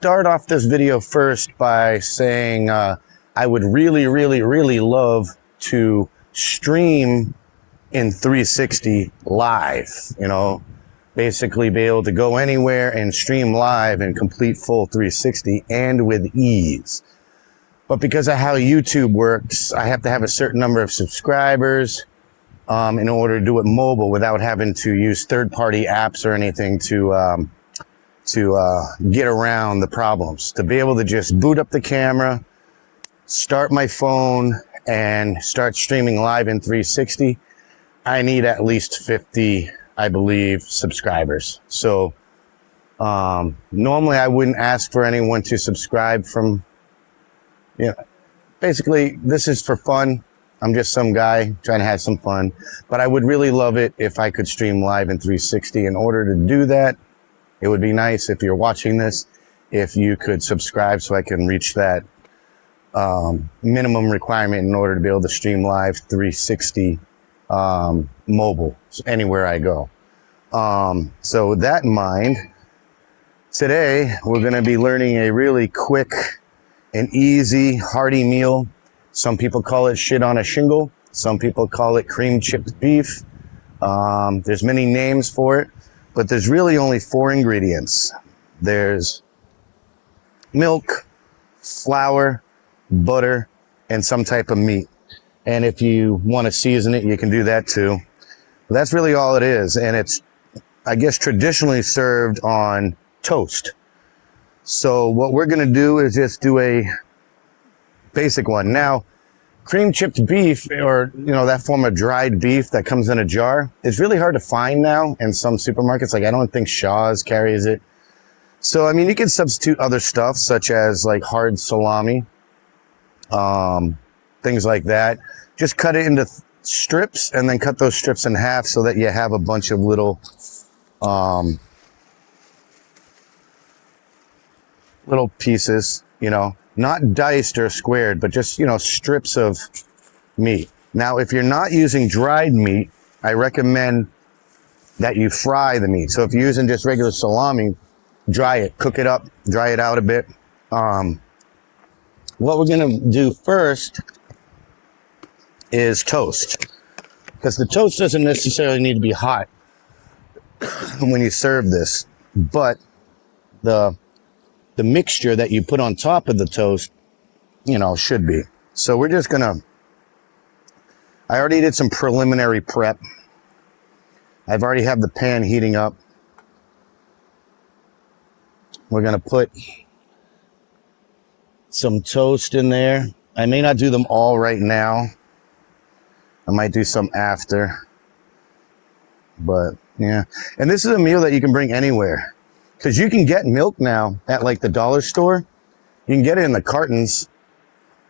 start off this video first by saying I would really love to stream in 360 live, you know, basically be able to go anywhere and stream live in complete full 360 and with ease. But because of how YouTube works, I have to have a certain number of subscribers in order to do it mobile without having to use third-party apps or anything to get around the problems. To be able to just boot up the camera, start my phone, and start streaming live in 360, I need at least 50, I believe, subscribers. So normally I wouldn't ask for anyone to subscribe from, you know, basically this is for fun. I'm just some guy trying to have some fun, but I would really love it if I could stream live in 360. In order to do that, it would be nice if you're watching this, if you could subscribe so I can reach that minimum requirement in order to be able to stream live 360 mobile anywhere I go. So with that in mind, today we're going to be learning a really quick and easy hearty meal. Some people call it shit on a shingle. Some people call it cream chipped beef. There's many names for it, but there's really only 4 ingredients. There's milk, flour, butter, and some type of meat. And if you want to season it, you can do that too. But that's really all it is. And it's, I guess, traditionally served on toast. So what we're going to do is just do a basic one. Now, cream chipped beef, or, you know, that form of dried beef that comes in a jar, it's really hard to find now in some supermarkets. Like, I don't think Shaw's carries it. So, I mean, you can substitute other stuff such as like hard salami, things like that. Just cut it into strips and then cut those strips in half so that you have a bunch of little pieces, you know, not diced or squared, but just, you know, strips of meat. Now, if you're not using dried meat, I recommend that you fry the meat. So if you're using just regular salami, dry it, cook it up, dry it out a bit. What we're going to do first is toast, because the toast doesn't necessarily need to be hot when you serve this, but the mixture that you put on top of the toast, you know, should be. So we're just gonna, I already did some preliminary prep. I've already have the pan heating up. We're gonna put some toast in there. I may not do them all right now. I might do some after, but yeah. And this is a meal that you can bring anywhere, because you can get milk now at like the dollar store. You can get it in the cartons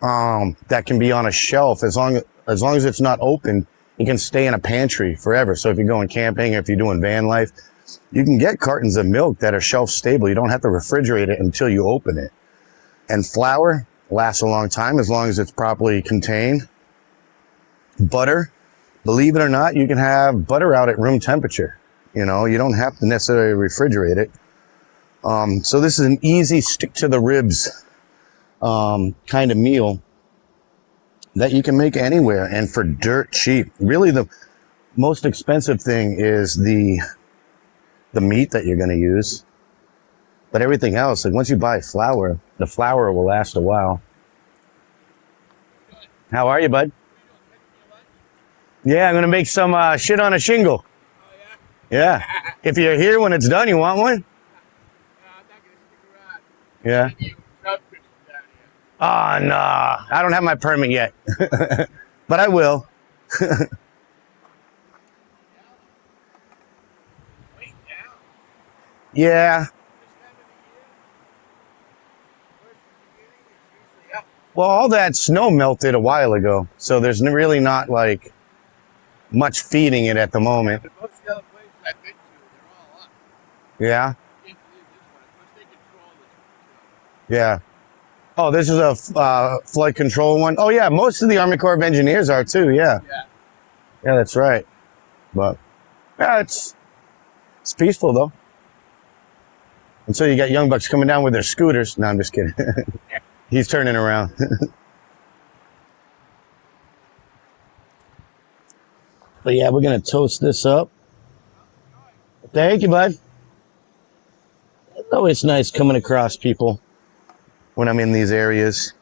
that can be on a shelf. As long as it's not open, it can stay in a pantry forever. So if you're going camping or if you're doing van life, you can get cartons of milk that are shelf stable. You don't have to refrigerate it until you open it. And flour lasts a long time as long as it's properly contained. Butter, believe it or not, you can have butter out at room temperature. You know, you don't have to necessarily refrigerate it. So this is an easy stick to the ribs kind of meal that you can make anywhere and for dirt cheap. Really, the most expensive thing is the meat that you're going to use. But everything else, like once you buy flour, the flour will last a while. How are you, bud? Yeah, I'm going to make some shit on a shingle. Oh, yeah? Yeah. If you're here when it's done, you want one? Yeah. Oh, no. I don't have my permit yet. But I will. Yeah. Well, all that snow melted a while ago, so there's really not like much feeding it at the moment. Most of the other places I've been to, they're all up. Yeah. I can't believe this one. Of course, they control this. Yeah. Oh, this is a flood control one. Oh, yeah. Most of the Army Corps of Engineers are too. Yeah. Yeah. Yeah, that's right. But yeah, it's peaceful though. And so you got young bucks coming down with their scooters. No, I'm just kidding. He's turning around. But yeah, we're going to toast this up. Thank you, bud. It's always nice coming across people when I'm in these areas.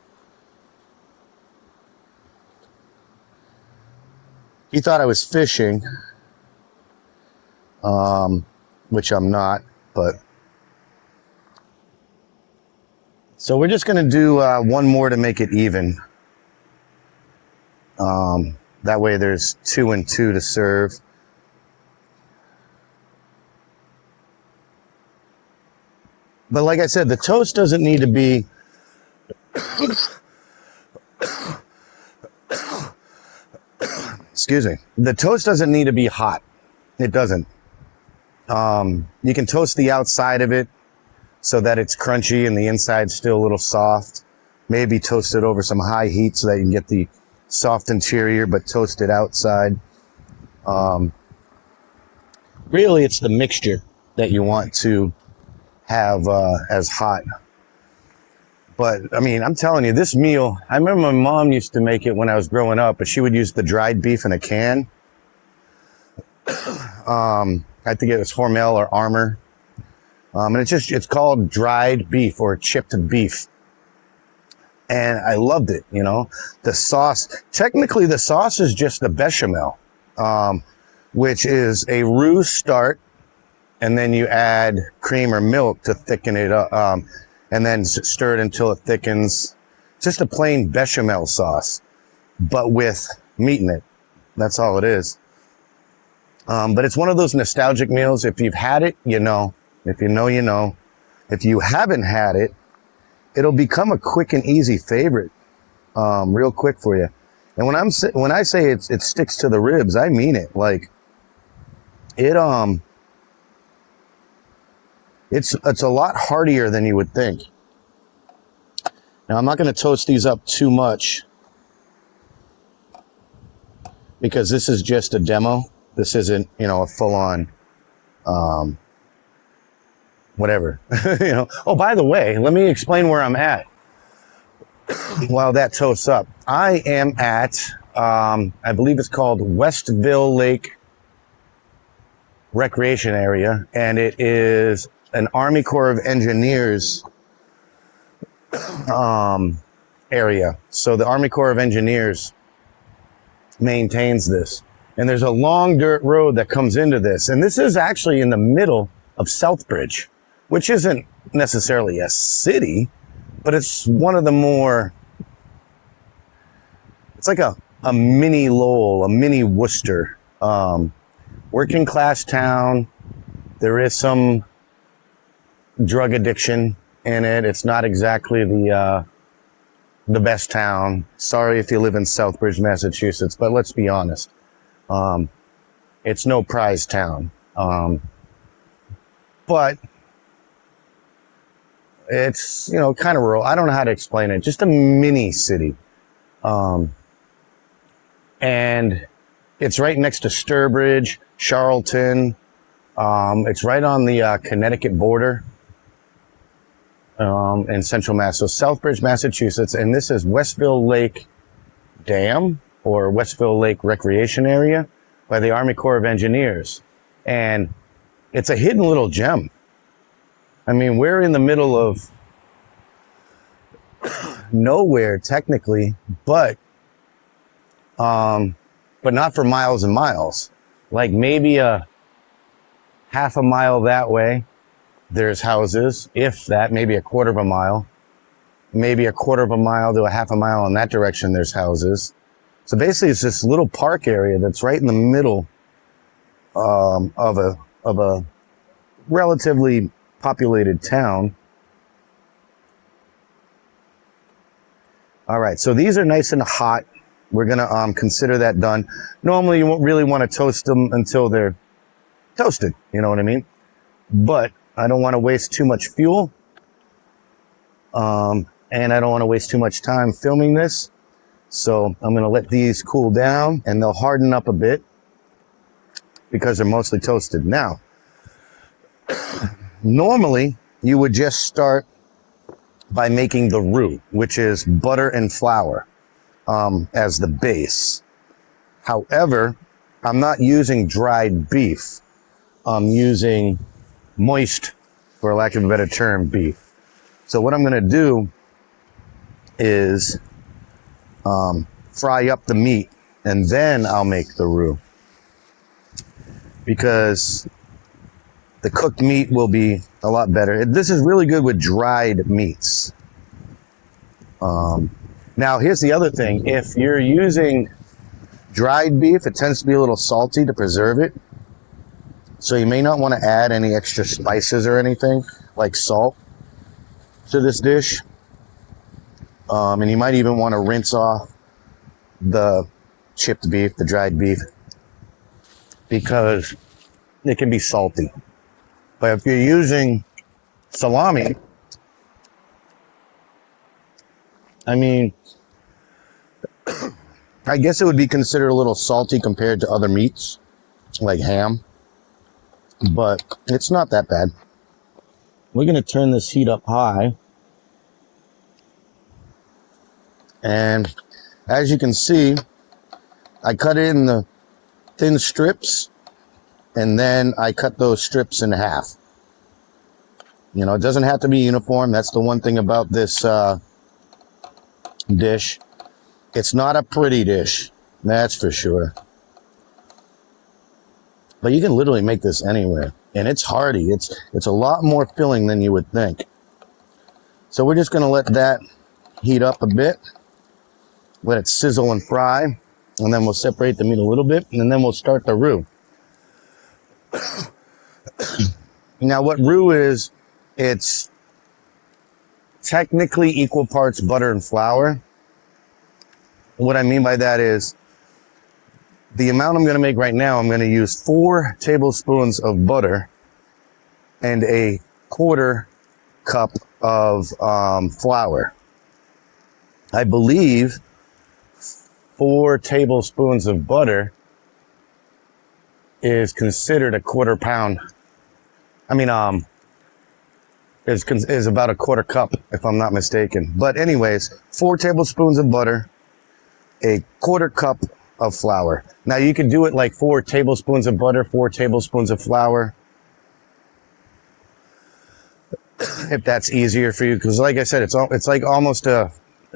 He thought I was fishing, which I'm not, but. So we're just going to do one more to make it even. That way there's 2 and 2 to serve. But like I said, the toast doesn't need to be excuse me. The toast doesn't need to be hot. It doesn't. You can toast the outside of it so that it's crunchy and the inside's still a little soft. Maybe toast it over some high heat so that you can get the soft interior, but toast it outside. Really, it's the mixture that you want to have as hot. But I mean, I'm telling you, this meal, I remember my mom used to make it when I was growing up, but she would use the dried beef in a can. I think it was Hormel or Armour. And it's called dried beef or chipped beef. And I loved it, you know. The sauce, technically the sauce is just the bechamel, which is a roux start, and then you add cream or milk to thicken it up, and then stir it until it thickens. Just a plain bechamel sauce, but with meat in it. That's all it is. But it's one of those nostalgic meals. If you've had it, you know. If you know, you know. If you haven't had it, it'll become a quick and easy favorite, real quick for you. And when I say it sticks to the ribs, I mean it. Like it, it's a lot heartier than you would think. Now I'm not going to toast these up too much because this is just a demo. This isn't, you know, a full-on, whatever, you know. Oh, by the way, let me explain where I'm at while that toasts up. I am at, I believe it's called Westville Lake Recreation Area, and it is an Army Corps of Engineers area. So the Army Corps of Engineers maintains this. And there's a long dirt road that comes into this. And this is actually in the middle of Southbridge, which isn't necessarily a city, but it's one of the more, it's like a mini Lowell, a mini Worcester, working class town. There is some drug addiction in it. It's not exactly the best town. Sorry if you live in Southbridge, Massachusetts, but let's be honest. It's no prize town. But it's, you know, kind of rural. I don't know how to explain it. Just a mini city. And it's right next to Sturbridge, Charlton. It's right on the Connecticut border in Central Mass. So Southbridge, Massachusetts. And this is Westville Lake Dam or Westville Lake Recreation Area by the Army Corps of Engineers. And it's a hidden little gem. I mean, we're in the middle of nowhere technically, but not for miles and miles. Like maybe a half a mile that way, there's houses, if that, maybe a quarter of a mile. Maybe a quarter of a mile to a half a mile in that direction, there's houses. So basically it's this little park area that's right in the middle of a relatively populated town. All right, so these are nice and hot. We're gonna consider that done. Normally you won't really want to toast them until they're toasted, you know what I mean? But I don't want to waste too much fuel. And I don't want to waste too much time filming this. So I'm gonna let these cool down and they'll harden up a bit because they're mostly toasted. Now, normally you would just start by making the roux, which is butter and flour, as the base. However, I'm not using dried beef. I'm using moist, for lack of a better term, beef. So what I'm going to do is fry up the meat, and then I'll make the roux, because the cooked meat will be a lot better. This is really good with dried meats. Now, here's the other thing. If you're using dried beef, it tends to be a little salty to preserve it. So you may not want to add any extra spices or anything like salt to this dish. And you might even want to rinse off the chipped beef, the dried beef, because it can be salty. But if you're using salami, I mean, I guess it would be considered a little salty compared to other meats, like ham, but it's not that bad. We're going to turn this heat up high. And as you can see, I cut it in the thin strips, and then I cut those strips in half. You know, it doesn't have to be uniform. That's the one thing about this dish. It's not a pretty dish, that's for sure. But you can literally make this anywhere, and it's hearty. It's a lot more filling than you would think. So we're just going to let that heat up a bit, let it sizzle and fry, and then we'll separate the meat a little bit, and then we'll start the roux. Now, what roux is, it's technically equal parts butter and flour. What I mean by that is, the amount I'm going to make right now, I'm going to use 4 tablespoons of butter and a 1/4 cup of flour. I believe 4 tablespoons of butter is considered a 1/4 pound. I mean, is about a 1/4 cup, if I'm not mistaken. But anyways, 4 tablespoons of butter, a 1/4 cup of flour. Now you can do it like 4 tablespoons of butter, 4 tablespoons of flour, if that's easier for you. Because like I said, it's like almost a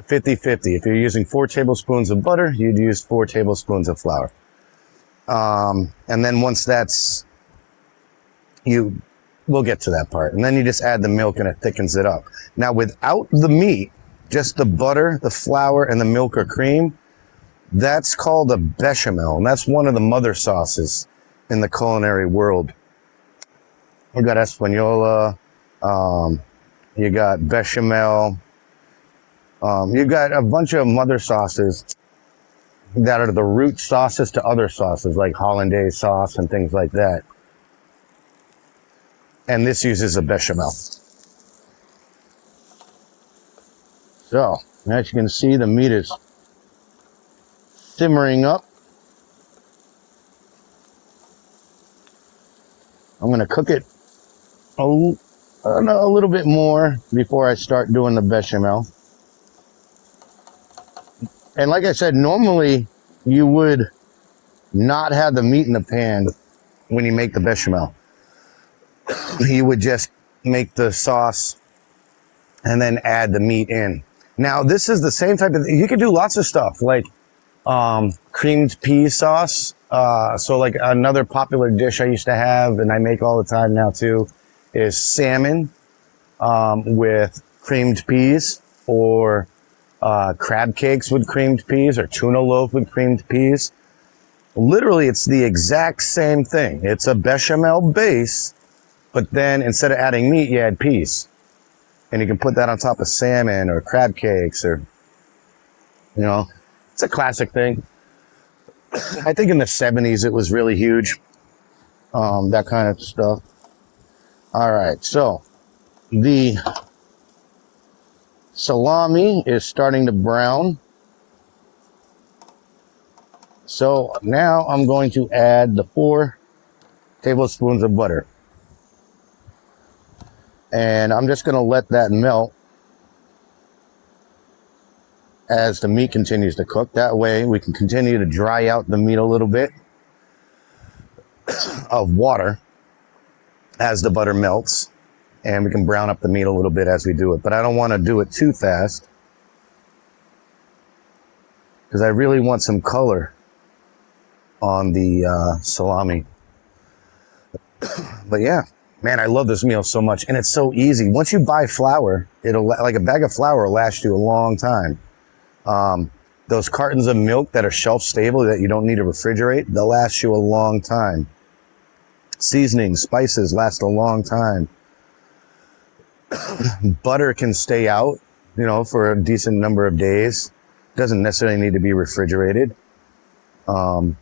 50-50. If you're using 4 tablespoons of butter, you'd use 4 tablespoons of flour. And then once that's, we'll get to that part. And then you just add the milk and it thickens it up. Now without the meat, just the butter, the flour, and the milk or cream, that's called a bechamel. And that's one of the mother sauces in the culinary world. We got Española, you got bechamel, you got a bunch of mother sauces that are the root sauces to other sauces like hollandaise sauce and things like that. And this uses a bechamel. So, as you can see, the meat is simmering up. I'm going to cook it a little bit more before I start doing the bechamel. And like I said, normally you would not have the meat in the pan when you make the bechamel. You would just make the sauce and then add the meat in. Now, this is the same type of, you could do lots of stuff like creamed pea sauce. So like another popular dish I used to have, and I make all the time now too, is salmon with creamed peas, or crab cakes with creamed peas, or tuna loaf with creamed peas. Literally, it's the exact same thing. It's a bechamel base, but then instead of adding meat, you add peas. And you can put that on top of salmon or crab cakes, or, you know, it's a classic thing. I think in the 70s it was really huge, that kind of stuff. All right, so the salami is starting to brown. So now I'm going to add the 4 tablespoons of butter. And I'm just going to let that melt as the meat continues to cook. That way we can continue to dry out the meat a little bit of water as the butter melts, and we can brown up the meat a little bit as we do it. But I don't want to do it too fast because I really want some color on the salami. But yeah, man, I love this meal so much, and it's so easy. Once you buy flour, it'll, like a bag of flour will last you a long time. Those cartons of milk that are shelf stable that you don't need to refrigerate, they'll last you a long time. Seasonings, spices last a long time. Butter can stay out, you know, for a decent number of days. Doesn't necessarily need to be refrigerated. So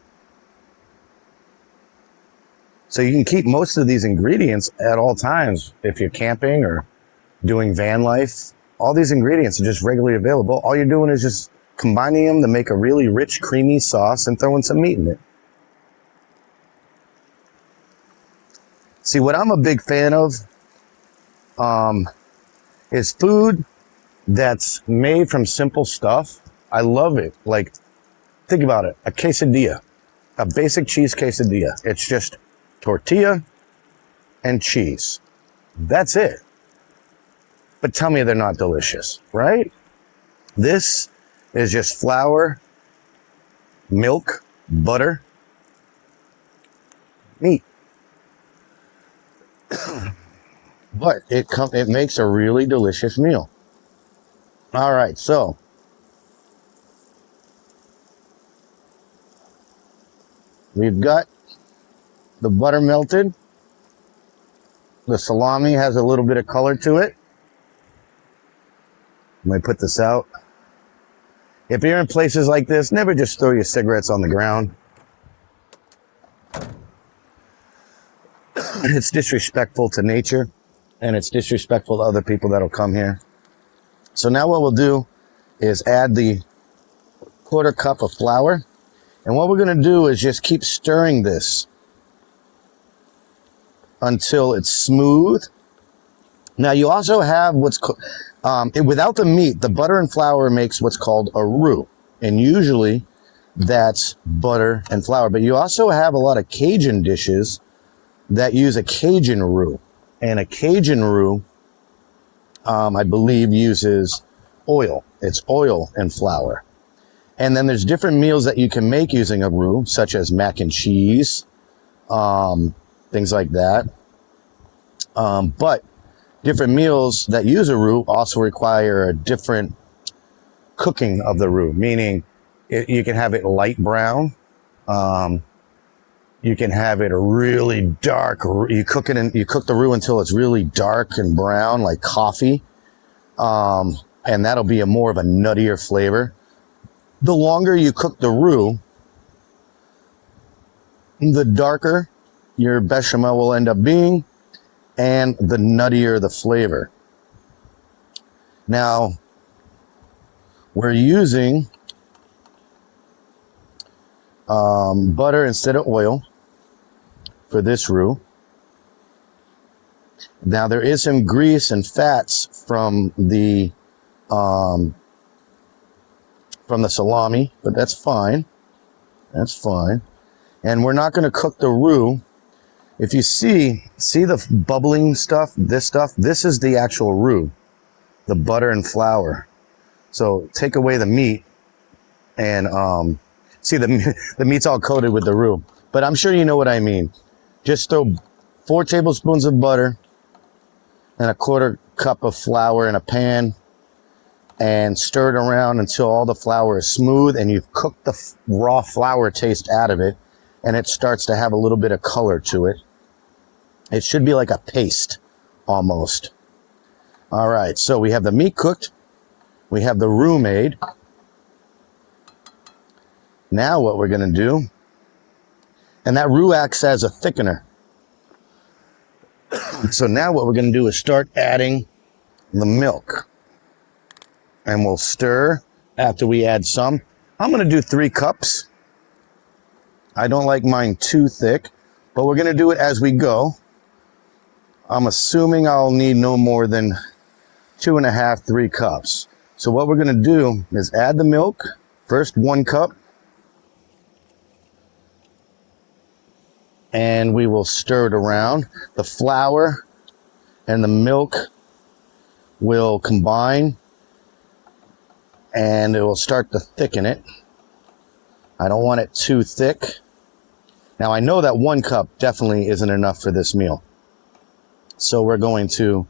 you can keep most of these ingredients at all times if you're camping or doing van life. All these ingredients are just regularly available. All you're doing is just combining them to make a really rich, creamy sauce and throwing some meat in it. See, what I'm a big fan of is food that's made from simple stuff. I love it. Like, think about it. A quesadilla, a basic cheese quesadilla. It's just tortilla and cheese. That's it. But tell me they're not delicious, right? This is just flour, milk, butter, meat. But it makes a really delicious meal. All right, so we've got the butter melted. The salami has a little bit of color to it. Let me put this out. If you're in places like this, never just throw your cigarettes on the ground. It's disrespectful to nature, and it's disrespectful to other people that'll come here. So now what we'll do is add the 1/4 cup of flour. And what we're going to do is just keep stirring this until it's smooth. Now you also have what's without the meat, the butter and flour makes what's called a roux, and usually that's butter and flour. But you also have a lot of Cajun dishes that use a Cajun roux, and a Cajun roux, I believe, uses oil. It's oil and flour. And then there's different meals that you can make using a roux, such as mac and cheese, things like that. But different meals that use a roux also require a different cooking of the roux, meaning you can have it light brown. You can have it a really dark. You cook the roux until it's really dark and brown, like coffee, and that'll be more of a nuttier flavor. The longer you cook the roux, the darker your bechamel will end up being, and the nuttier the flavor. Now, we're using butter instead of oil for this roux. Now, there is some grease and fats from the salami, but that's fine. That's fine. And we're not going to cook the roux. If you see the bubbling stuff, this is the actual roux, the butter and flour. So take away the meat and see the meat's all coated with the roux. But I'm sure you know what I mean. Just throw 4 tablespoons of butter and a 1/4 cup of flour in a pan and stir it around until all the flour is smooth and you've cooked the raw flour taste out of it, and it starts to have a little bit of color to it. It should be like a paste almost. All right, so we have the meat cooked. We have the roux made. Now what we're going to do, and that roux acts as a thickener. So now what we're going to do is start adding the milk. And we'll stir after we add some. I'm going to do 3 cups. I don't like mine too thick, but we're going to do it as we go. I'm assuming I'll need no more than 2.5, 3 cups. So what we're gonna do is add the milk. First 1 cup. And we will stir it around. The flour and the milk will combine and it will start to thicken it. I don't want it too thick. Now I know that 1 cup definitely isn't enough for this meal. So we're going to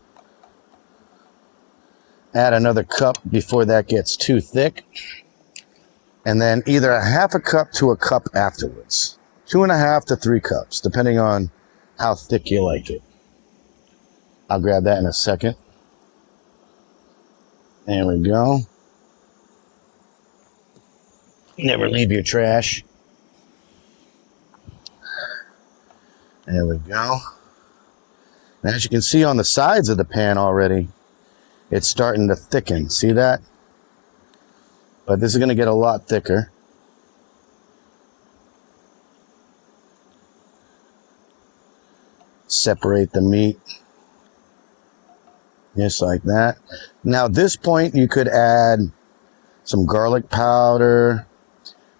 add another cup before that gets too thick. And then either a 1/2 cup to a cup afterwards. 2.5 to 3 cups, depending on how thick you like it. I'll grab that in a second. There we go. Never leave your trash. There we go. And as you can see on the sides of the pan already, it's starting to thicken. See that? But this is going to get a lot thicker. Separate the meat. Just like that. Now at this point you could add some garlic powder,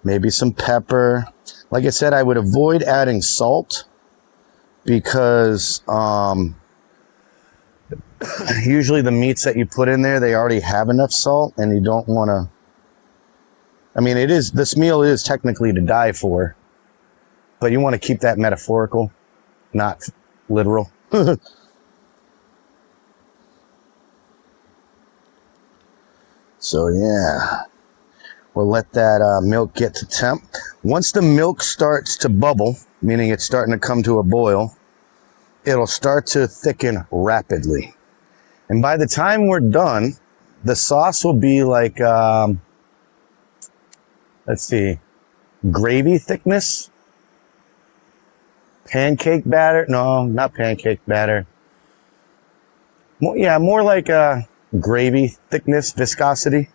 maybe some pepper. Like I said, I would avoid adding salt because usually the meats that you put in there, they already have enough salt and you don't want to. I mean, this meal is technically to die for, but you want to keep that metaphorical, not literal. So yeah, we'll let that milk get to temp. Once the milk starts to bubble, meaning it's starting to come to a boil, it'll start to thicken rapidly. And by the time we're done, the sauce will be like, let's see, gravy thickness. Pancake batter? No, not pancake batter. More like a gravy thickness, viscosity.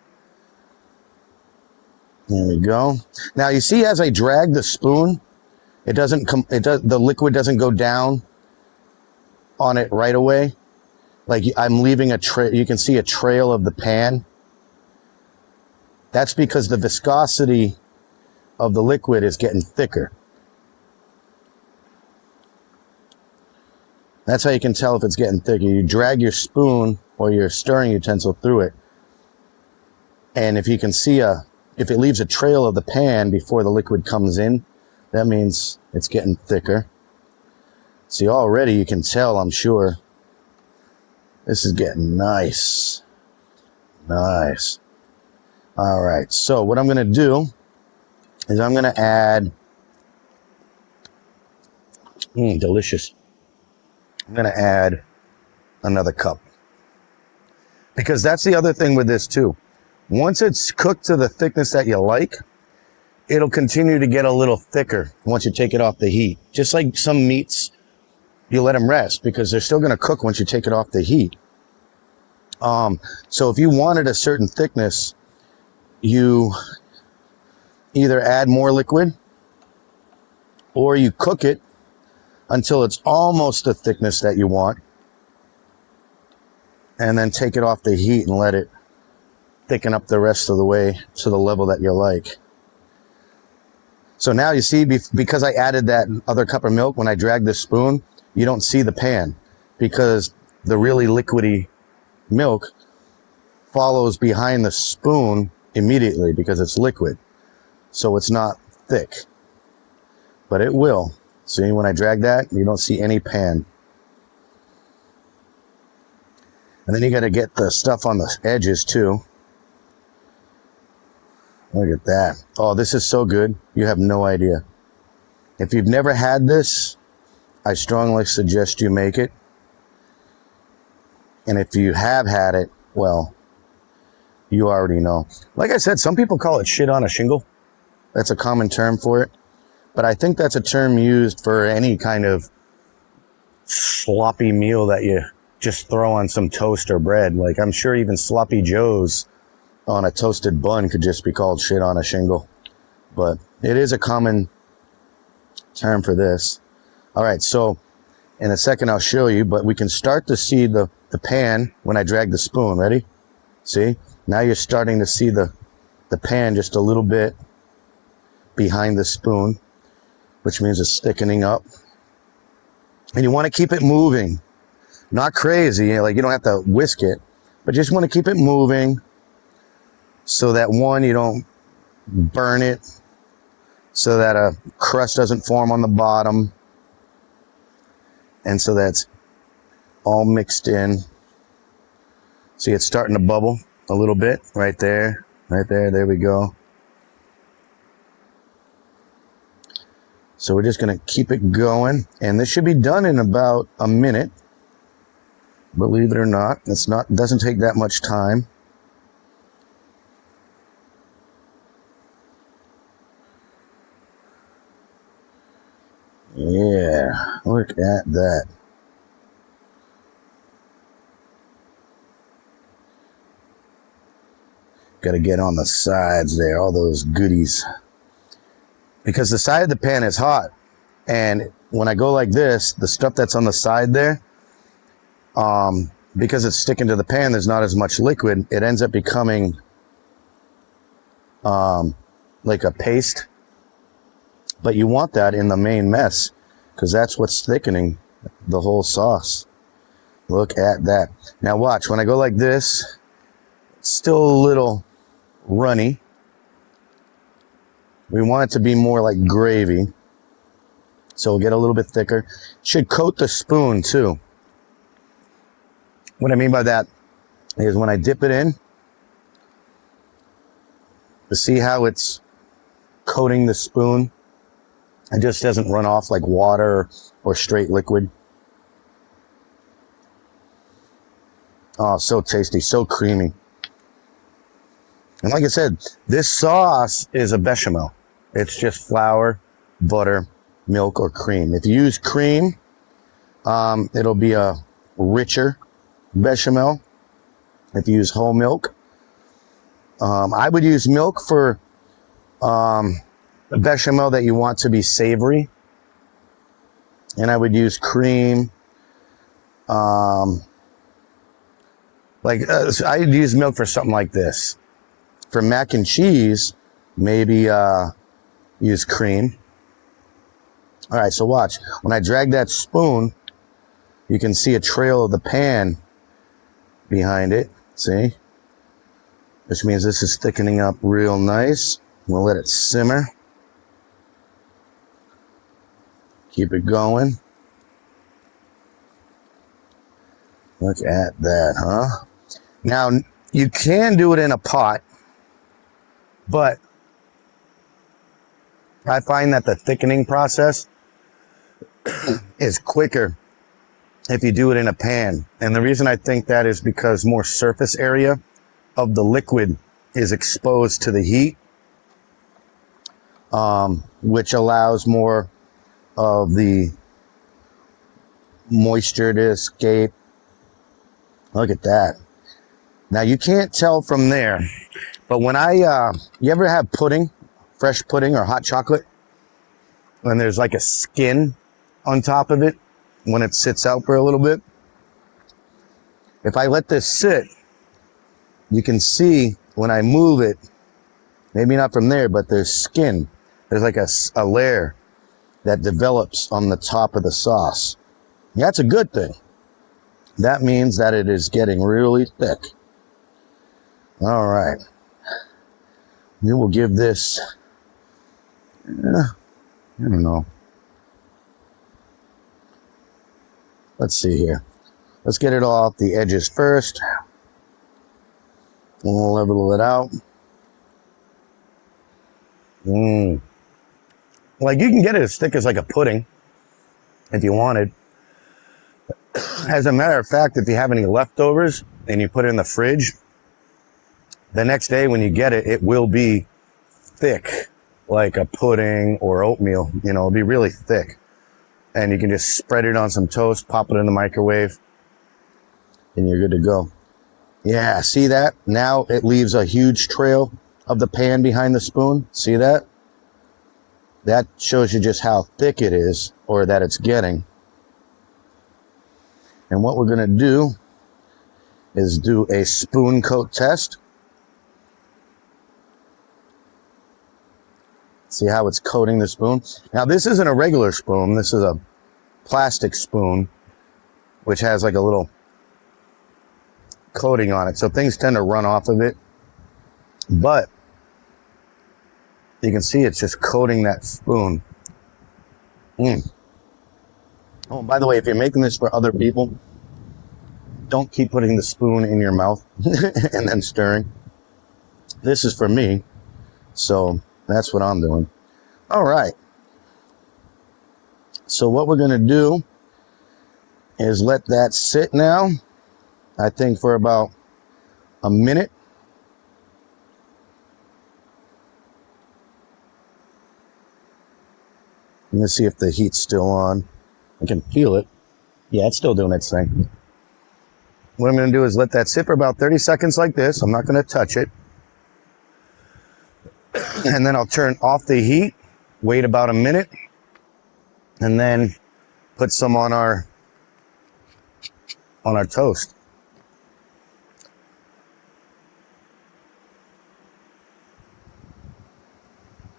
There we go. Now you see, as I drag the spoon, the liquid doesn't go down on it right away. Like I'm leaving a trail. You can see a trail of the pan. That's because the viscosity of the liquid is getting thicker. That's how you can tell if it's getting thicker. You drag your spoon or your stirring utensil through it. And if you can see if it leaves a trail of the pan before the liquid comes in, that means it's getting thicker. See, already you can tell, I'm sure. This is getting nice. Nice. All right, so what I'm gonna do is I'm gonna add, delicious. I'm gonna add another cup. Because that's the other thing with this too. Once it's cooked to the thickness that you like, it'll continue to get a little thicker once you take it off the heat. Just like some meats, you let them rest because they're still gonna cook once you take it off the heat. So if you wanted a certain thickness, you either add more liquid or you cook it until it's almost the thickness that you want, and then take it off the heat and let it thicken up the rest of the way to the level that you like. So now you see, because I added that other cup of milk, when I drag this spoon, you don't see the pan because the really liquidy milk follows behind the spoon immediately because it's liquid. So it's not thick, but it will. See, when I drag that, you don't see any pan. And then you got to get the stuff on the edges too. Look at that. Oh, this is so good. You have no idea. If you've never had this, I strongly suggest you make it. And if you have had it, well, you already know. Like I said, some people call it shit on a shingle. That's a common term for it. But I think that's a term used for any kind of sloppy meal that you just throw on some toast or bread. Like I'm sure even sloppy joes on a toasted bun could just be called shit on a shingle. But it is a common term for this. All right, so In a second I'll show you, but we can start to see the pan when I drag the spoon. Ready? See? Now you're starting to see the pan just a little bit behind the spoon, which means it's thickening up. And you want to keep it moving. Not crazy, like you don't have to whisk it, but just want to keep it moving so that one, you don't burn it, so that a crust doesn't form on the bottom, and so that's all mixed in. See, it's starting to bubble a little bit right there, there we go. So we're just gonna keep it going, and this should be done in about a minute. Believe it or not, it doesn't take that much time. Yeah, look at that. Got to get on the sides there, all those goodies. Because the side of the pan is hot, and when I go like this, the stuff that's on the side there, because it's sticking to the pan, there's not as much liquid. It ends up becoming like a paste. But you want that in the main mess, because that's what's thickening the whole sauce. Look at that. Now watch, when I go like this, it's still a little runny. We want it to be more like gravy, so we'll get a little bit thicker. Should coat the spoon too. What I mean by that is when I dip it in, to see how it's coating the spoon, it just doesn't run off like water or straight liquid. Oh, so tasty, so creamy. And like I said, this sauce is a bechamel. It's just flour, butter, milk, or cream. If you use cream, it'll be a richer bechamel. If you use whole milk, I would use milk for a bechamel that you want to be savory, and I would use cream. I'd use milk for something like this. For mac and cheese, maybe use cream. All right, so watch. When I drag that spoon, you can see a trail of the pan behind it. See? Which means this is thickening up real nice. We'll let it simmer. Keep it going. Look at that, huh? Now, you can do it in a pot, but I find that the thickening process is quicker if you do it in a pan. And the reason I think that is because more surface area of the liquid is exposed to the heat, which allows more of the moisture to escape. Look at that. Now you can't tell from there, but when you ever have pudding, fresh pudding or hot chocolate, and there's like a skin on top of it when it sits out for a little bit? If I let this sit, you can see when I move it, maybe not from there, but there's skin. There's like a layer that develops on the top of the sauce. That's a good thing. That means that it is getting really thick. All right. We will give this, I don't know. Let's see here. Let's get it off the edges first. We'll level it out. Like, you can get it as thick as like a pudding if you wanted. As a matter of fact, if you have any leftovers and you put it in the fridge, the next day when you get it, it will be thick like a pudding or oatmeal. You know, it'll be really thick. And you can just spread it on some toast, pop it in the microwave, and you're good to go. Yeah, see that? Now it leaves a huge trail of the pan behind the spoon. See that? That shows you just how thick it is, or that it's getting. And what we're going to do is do a spoon coat test. See how it's coating the spoon? Now, this isn't a regular spoon. This is a plastic spoon, which has like a little coating on it. So things tend to run off of it. But you can see it's just coating that spoon. Oh, by the way, if you're making this for other people, don't keep putting the spoon in your mouth and then stirring. This is for me, so that's what I'm doing. All right. So what we're going to do is let that sit now, I think for about a minute. Let's see if the heat's still on. I can feel it. Yeah, it's still doing its thing. What I'm going to do is let that sit for about 30 seconds like this. I'm not going to touch it. And then I'll turn off the heat, wait about a minute, and then put some on our toast.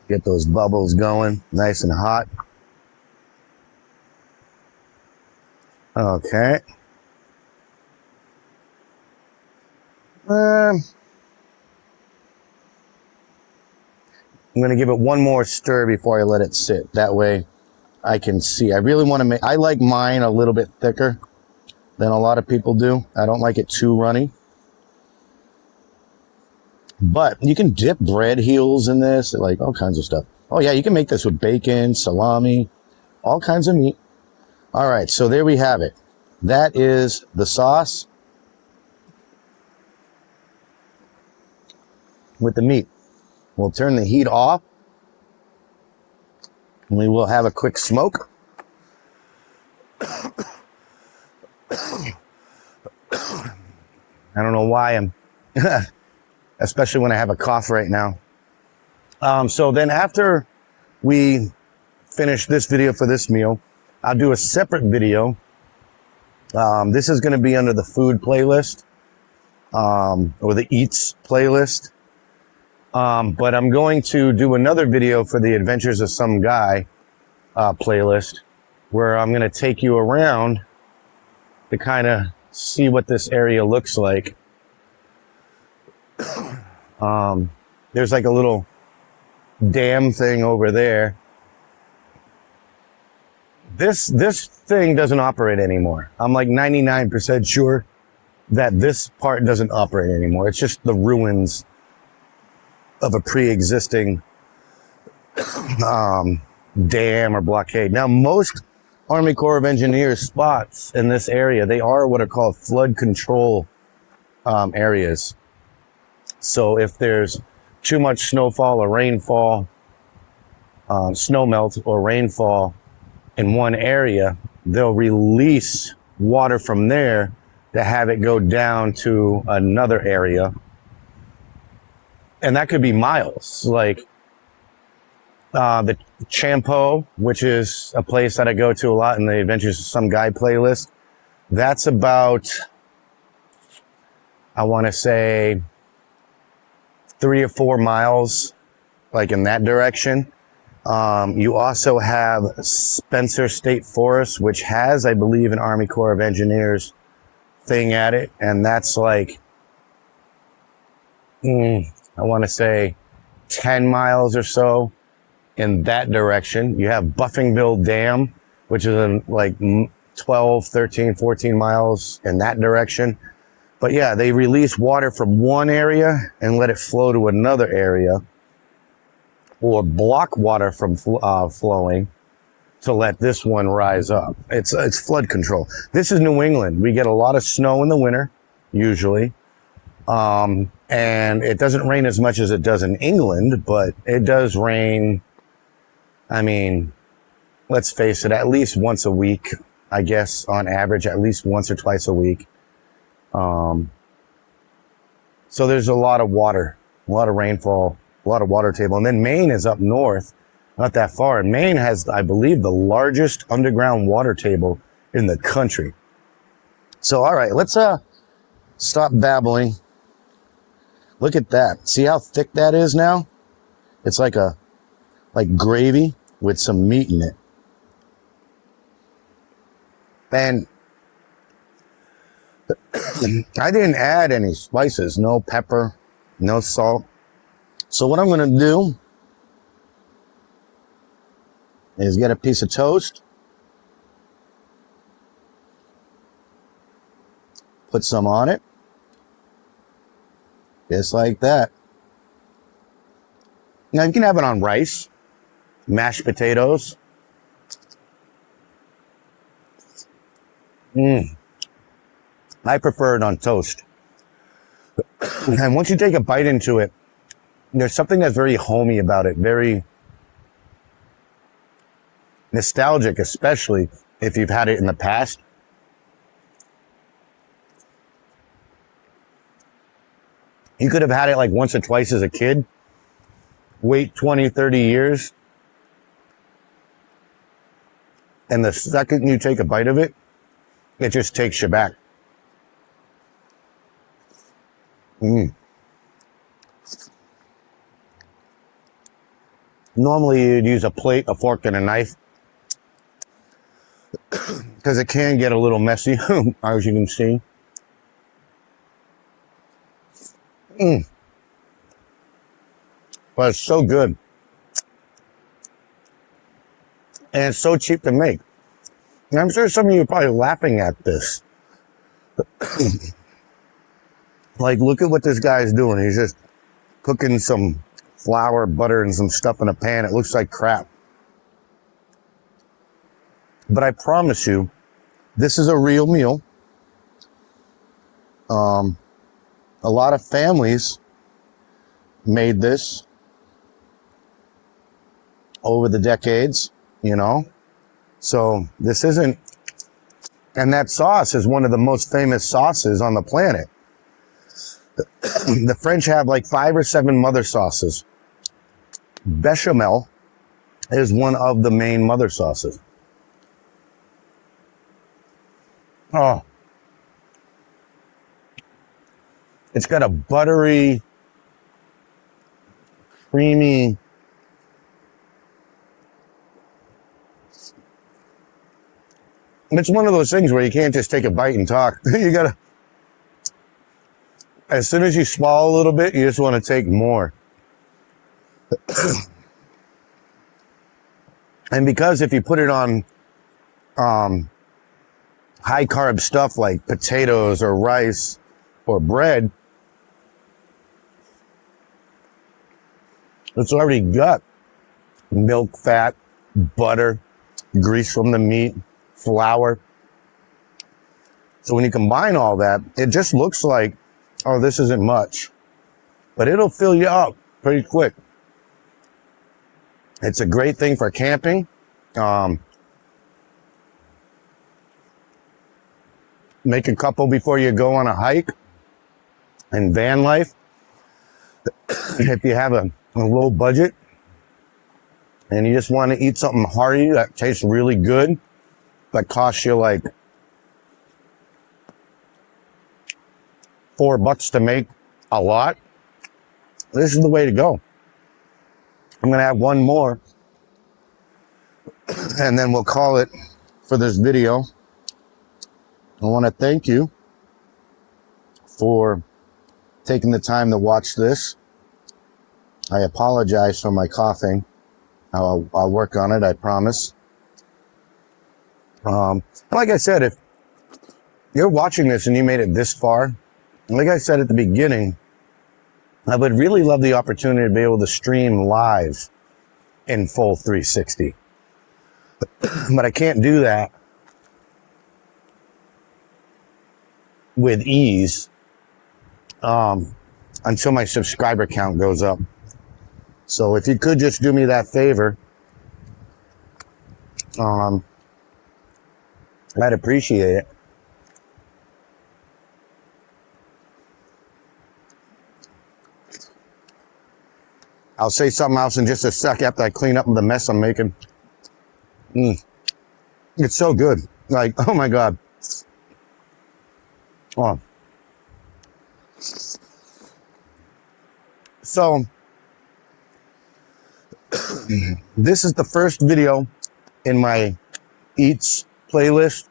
Get those bubbles going, nice and hot. Okay. I'm going to give it one more stir before I let it sit. That way I can see. I really want to make, I like mine a little bit thicker than a lot of people do. I don't like it too runny. But you can dip bread heels in this, like all kinds of stuff. Oh yeah, you can make this with bacon, salami, all kinds of meat. All right, so there we have it. That is the sauce with the meat. We'll turn the heat off. And we will have a quick smoke. I don't know why I'm, especially when I have a cough right now. So then after we finish this video for this meal, I'll do a separate video. This is going to be under the food playlist, or the eats playlist. But I'm going to do another video for the Adventures of Some Guy playlist, where I'm going to take you around to kind of see what this area looks like. There's like a little dam thing over there. This thing doesn't operate anymore. I'm like 99% sure that this part doesn't operate anymore. It's just the ruins of a pre-existing dam or blockade. Now, most Army Corps of Engineers spots in this area, they are what are called flood control areas. So if there's too much snowfall or rainfall, snow melt or rainfall in one area, they'll release water from there to have it go down to another area. And that could be miles. Like the Champo, which is a place that I go to a lot in the Adventures of Some Guy playlist, that's about, I want to say, 3 or 4 miles, like in that direction. You also have Spencer State Forest, which has, I believe, an Army Corps of Engineers thing at it. And that's like, I want to say 10 miles or so in that direction. You have Buffingville Dam, which is in like 12, 13, 14 miles in that direction. But yeah, they release water from one area and let it flow to another area, or block water from flowing to let this one rise up. It's flood control. This is New England. We get a lot of snow in the winter, usually. And it doesn't rain as much as it does in England, but it does rain, I mean, let's face it, at least once a week, I guess, on average, at least once or twice a week. So there's a lot of water, a lot of rainfall, a lot of water table. And then Maine is up north, not that far. And Maine has, I believe, the largest underground water table in the country. So, all right, let's stop babbling. Look at that. See how thick that is now? It's like gravy with some meat in it. And I didn't add any spices, no pepper, no salt. So what I'm going to do is get a piece of toast, put some on it, just like that. Now you can have it on rice, mashed potatoes. I prefer it on toast. And once you take a bite into it, there's something that's very homey about it, very nostalgic, especially if you've had it in the past. You could have had it like once or twice as a kid. Wait 20, 30 years. And the second you take a bite of it, it just takes you back. Normally you'd use a plate, a fork, and a knife because it can get a little messy, as you can see. But it's so good. And it's so cheap to make. And I'm sure some of you are probably laughing at this. Like, look at what this guy's doing. He's just cooking some flour, butter, and some stuff in a pan. It looks like crap. But I promise you, this is a real meal. A lot of families made this over the decades, you know. So this isn't, and that sauce is one of the most famous sauces on the planet. The French have like 5 or 7 mother sauces. Bechamel is one of the main mother sauces. Oh, it's got a buttery, creamy, it's one of those things where you can't just take a bite and talk. You gotta, as soon as you swallow a little bit, you just want to take more. And because if you put it on high carb stuff like potatoes or rice or bread, it's already got milk, fat, butter, grease from the meat, flour. So when you combine all that, it just looks like, oh, this isn't much, but it'll fill you up pretty quick. It's a great thing for camping. Make a couple before you go on a hike and van life. If you have a low budget and you just want to eat something hearty that tastes really good, that costs you like $4 to make a lot, this is the way to go. I'm going to have one more and then we'll call it for this video. I want to thank you for taking the time to watch this. I apologize for my coughing. I'll work on it, I promise. Like I said, if you're watching this and you made it this far, like I said at the beginning, I would really love the opportunity to be able to stream live in full 360. But I can't do that with ease until my subscriber count goes up. So if you could just do me that favor, I'd appreciate it. I'll say something else in just a sec after I clean up the mess I'm making. It's so good. Like, oh my God. Oh. So this is the first video in my Eats playlist.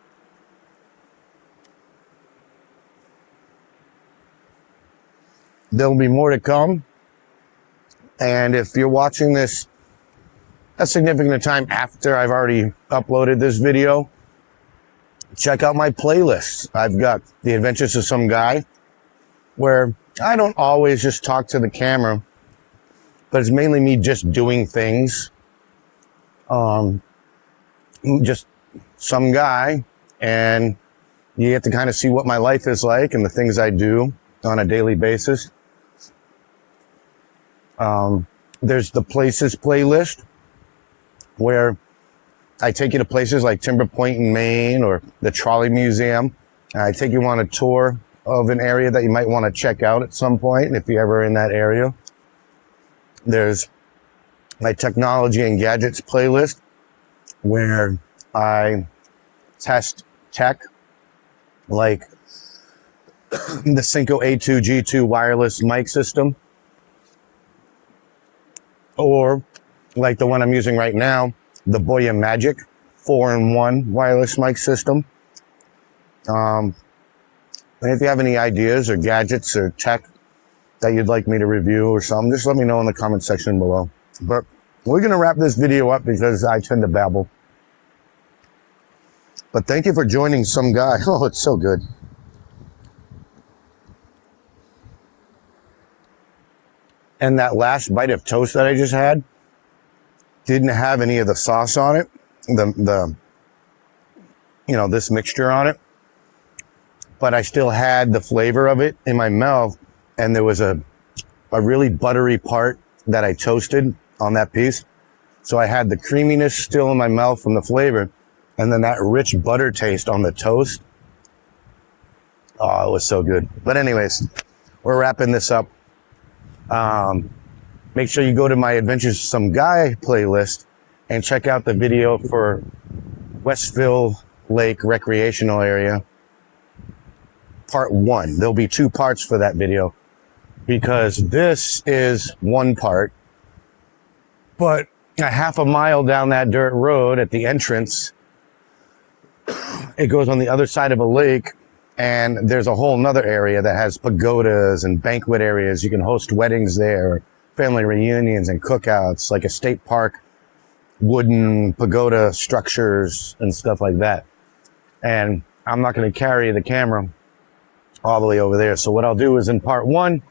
There'll be more to come. And if you're watching this a significant time after I've already uploaded this video, check out my playlists. I've got The Adventures of Some Guy, where I don't always just talk to the camera, but it's mainly me just doing things. Just some guy, and you get to kind of see what my life is like and the things I do on a daily basis. There's the Places playlist, where I take you to places like Timber Point in Maine or the Trolley Museum. I take you on a tour of an area that you might want to check out at some point if you're ever in that area. There's my Technology and Gadgets playlist, where I test tech like the Synco A2 G2 wireless mic system, or like the one I'm using right now, the Boya Magic 4-in-1 wireless mic system. And if you have any ideas or gadgets or tech that you'd like me to review or something, just let me know in the comment section below. But we're going to wrap this video up because I tend to babble. But thank you for joining Some Guy. Oh, it's so good. And that last bite of toast that I just had didn't have any of the sauce on it, this mixture on it, but I still had the flavor of it in my mouth, and there was a really buttery part that I toasted on that piece. So I had the creaminess still in my mouth from the flavor, and then that rich butter taste on the toast. Oh, it was so good. But anyways, we're wrapping this up. Make sure you go to my Adventures of Some Guy playlist and check out the video for Westville Lake Recreational Area, part 1. There'll be 2 parts for that video, because this is one part, but a half a mile down that dirt road at the entrance, it goes on the other side of a lake, and there's a whole nother area that has pagodas and banquet areas. You can host weddings there, family reunions and cookouts, like a state park, wooden pagoda structures and stuff like that. And I'm not going to carry the camera all the way over there. So what I'll do is in part 1,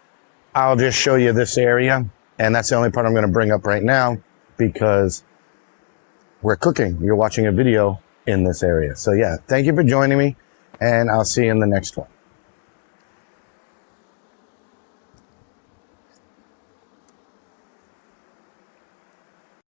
I'll just show you this area. And that's the only part I'm going to bring up right now, because we're cooking. You're watching a video in this area. So yeah, thank you for joining me, and I'll see you in the next one.